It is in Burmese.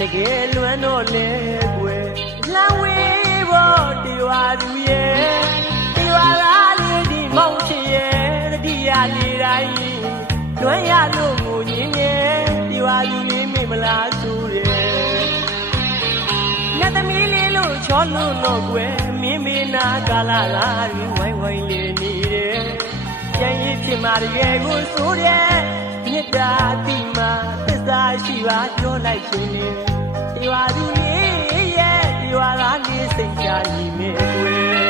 တကယ်လွမ်းတော့လေကွယ်လှမ်းဝေးဖို့ဒီဝါသူရဲ့ဒီဝါလားလေးဒီမောင်ချင်ရဲ့တတိယလေးတိုင်းလွမ်းရလို့ငိုညင်းရဲ့ဒီဝါသူလေးမိမလားဆိုတယ်ညသမီးလေးလို့ချောလို့တော့ကွယ်မင်းမေနာကာလာလားဝိုင်းဝိုင်းလေးနေတယ်ပြန်ရစ်ဖြစ်မှာတကယ်ကိုဆိုတယ်မေတ္တာတိမာသစ္စာရှိပါပြောလိုက်ခြင်းလေဒီဝါသူလေးရဲ့ဒီဝါလားလေးစိတ်ချညီမေကွယ်